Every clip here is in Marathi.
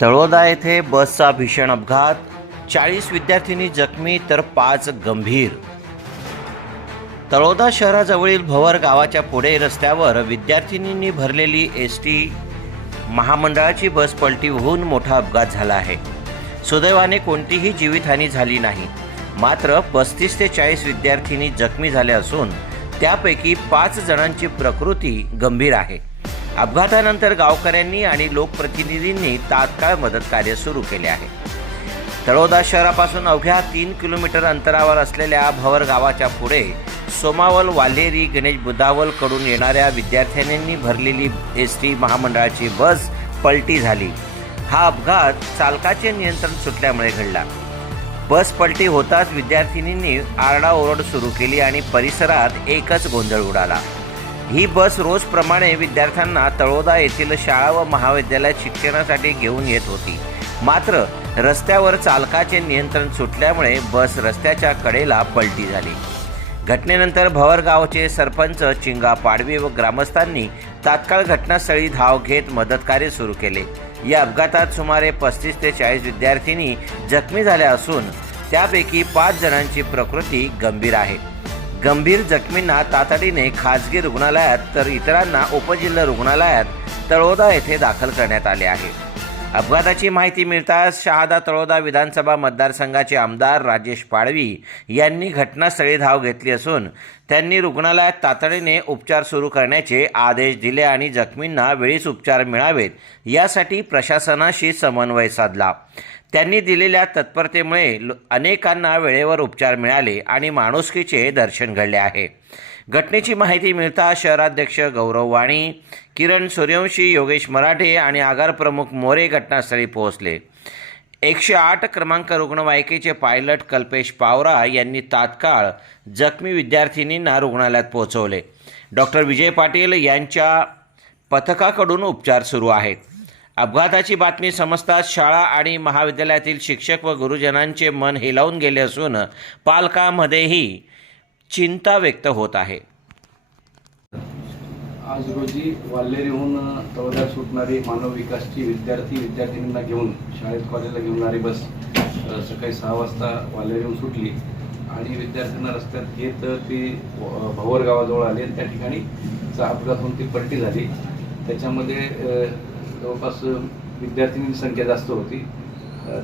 तळोदा येथे बसचा भीषण अपघात. चाळीस विद्यार्थिनी जखमी तर पाच गंभीर. तळोदा शहराजवळील भवर गावाच्या पुढे रस्त्यावर विद्यार्थिनींनी भरलेली एस टी महामंडळाची बस पलटी होऊन मोठा अपघात झाला आहे. सुदैवाने कोणतीही जीवितहानी झाली नाही. मात्र पस्तीस ते चाळीस विद्यार्थिनी जखमी झाल्या असून त्यापैकी पाच जणांची प्रकृती गंभीर आहे. अपघातानंतर गावकऱ्यांनी आणि लोकप्रतिनिधींनी तात्काळ मदत कार्य सुरू केले आहे. तळोदा शहरापासून अवघ्या तीन किलोमीटर अंतरावर असलेल्या भवर गावाच्या पुढे सोमावल वाल्हेरी गणेश बुधावलकडून येणाऱ्या विद्यार्थ्यांनी भरलेली एस टी महामंडळाची बस पलटी झाली. हा अपघात चालकाचे नियंत्रण सुटल्यामुळे घडला. बस पलटी होताच विद्यार्थिनींनी आरडाओरड सुरू केली आणि परिसरात एकच गोंधळ उडाला. ही बस रोजप्रमाणे विद्यार्थ्यांना तळोदा येथील शाळा व महाविद्यालयात शिक्षणासाठी घेऊन येत होती. मात्र रस्त्यावर चालकाचे नियंत्रण सुटल्यामुळे बस रस्त्याच्या कडेला पलटी झाली. घटनेनंतर भवरगावचे सरपंच चिंगा पाडवी व ग्रामस्थांनी तात्काळ घटनास्थळी धाव घेत मदतकार्य सुरू केले. या अपघातात सुमारे पस्तीस ते चाळीस विद्यार्थिनी जखमी झाल्या असून त्यापैकी पाच जणांची प्रकृती गंभीर आहे. गंभीर जखमींना तातडीने खासगी रुग्णालयात तर इतरांना उपजिल्हा रुग्णालयात तळोदा येथे दाखल करण्यात आले आहे. अपघाताची माहिती मिळताच शहादा तळोदा विधानसभा मतदारसंघाचे आमदार राजेश पाडवी यांनी घटनास्थळी धाव घेतली असून त्यांनी रुग्णालयात तातडीने उपचार सुरू करण्याचे आदेश दिले आणि जखमींना वेळीच उपचार मिळावेत यासाठी प्रशासनाशी समन्वय साधला. त्यांनी दिलेल्या तत्परतेमुळे अनेकांना वेळेवर उपचार मिळाले आणि माणुसकीचे दर्शन घडले आहे. घटनेची माहिती मिळता शहराध्यक्ष गौरव वाणी किरण सूर्यवंशी योगेश मराठे आणि आगार प्रमुख मोरे घटनास्थळी पोहोचले. एकशे आठ क्रमांक रुग्णवाहिकेचे पायलट कल्पेश पावरा यांनी तात्काळ जखमी विद्यार्थिनींना रुग्णालयात पोहोचवले. डॉक्टर विजय पाटील यांच्या पथकाकडून उपचार सुरू आहेत. अपघाताची बातमी समजताच शाळा आणि महाविद्यालयातील शिक्षक व गुरुजनांचे मन हेलावून गेले असून पालकांमध्येही चिंता व्यक्त होत आहे. आज रोजी वाल्हेरीहून तळोद्यात सुटणारी मानव विकासची विद्यार्थी विद्यार्थिनींना घेऊन शाळेत कॉलेजला घेऊन बस सकाळी सहा वाजता वाल्हेरीहून सुटली. आणि विद्यार्थ्यांना रस्त्यात घेत ती भवर गावाजवळ आली आणि त्या ठिकाणी अपघात होऊन ती पलटी झाली. त्याच्यामध्ये जवळपास विद्यार्थिनींची संख्या जास्त होती.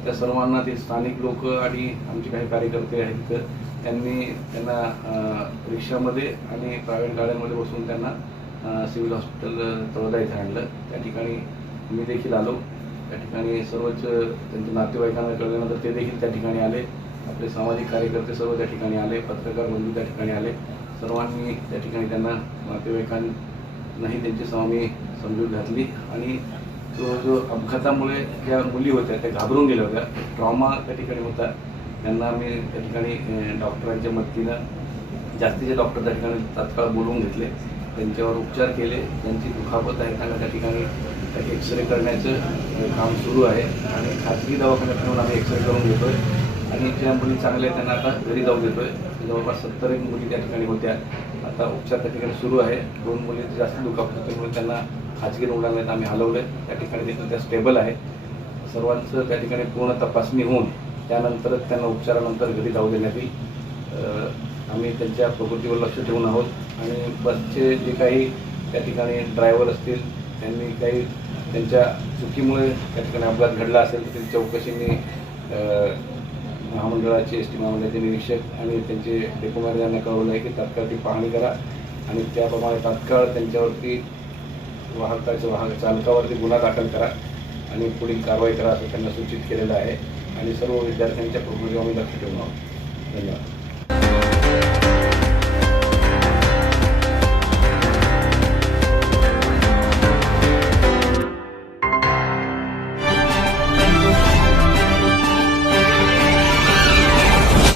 त्या सर्वांना ते स्थानिक लोक आणि आमचे काही कार्यकर्ते आहेत तर त्यांनी त्यांना रिक्षामध्ये आणि प्रायव्हेट गाड्यांमध्ये बसून त्यांना सिव्हिल हॉस्पिटल अ, तळोदा इथे आणलं. त्या ठिकाणी मी देखील आलो. त्या ठिकाणी सर्वच त्यांच्या नातेवाईकांना कळल्यानंतर ते देखील त्या ठिकाणी आले. आपले सामाजिक कार्यकर्ते सर्व त्या ठिकाणी आले. पत्रकार बंधू त्या ठिकाणी आले. सर्वांनी त्या ठिकाणी त्यांना नातेवाईकांनी नाही त्यांची स्वामी समजूत घातली आणि तो जो अपघातामुळे ज्या मुली होत्या त्या घाबरून गेल्या होत्या. ट्रॉमा त्या ठिकाणी होता. त्यांना आम्ही त्या ठिकाणी डॉक्टरांच्या मदतीनं जास्तीचे डॉक्टर त्या ठिकाणी तात्काळ बोलवून घेतले. त्यांच्यावर उपचार केले. त्यांची दुखापत आहे. त्यांना त्या ठिकाणी एक्सरे करण्याचं काम सुरू आहे. आणि खाजगी दवाखान्यात ठेवून आम्ही एक्सरे करून घेतोय. आणि ज्या मुली चांगल्या आहेत त्यांना आता घरी जाऊ देतोय. जवळपास सत्तर एक मुली त्या ठिकाणी होत्या. आता उपचार त्या ठिकाणी सुरू आहे. दोन मुली जास्त दुखापत त्यामुळे त्यांना खाजगी रुग्णालयात आम्ही हलवलं त्या ठिकाणी देखील त्या स्टेबल आहे. सर्वांचं त्या ठिकाणी पूर्ण तपासणी होऊन त्यानंतरच त्यांना उपचारानंतर घरी जाऊ देण्यात येईल. आम्ही त्यांच्या प्रकृतीवर लक्ष ठेवून आहोत. आणि बसचे जे काही त्या ठिकाणी ड्रायव्हर असतील त्यांनी काही त्यांच्या चुकीमुळे त्या ठिकाणी अपघात घडला असेल तर त्यांची चौकशीने महामंडळाचे एस टी महामंडळाचे निरीक्षक आणि त्यांचे डेपो यांना कळवलं आहे की तात्काळ ती पाहणी करा आणि त्याप्रमाणे तात्काळ त्यांच्यावरती वाहकाच्या वाहक चालकावरती गुन्हा दाखल करा आणि पुढील कारवाई करा असं त्यांना सूचित केलेलं आहे. आणि सर्व विद्यार्थ्यांच्या प्रकृतीवर आम्ही लक्ष ठेवून आहोत. धन्यवाद.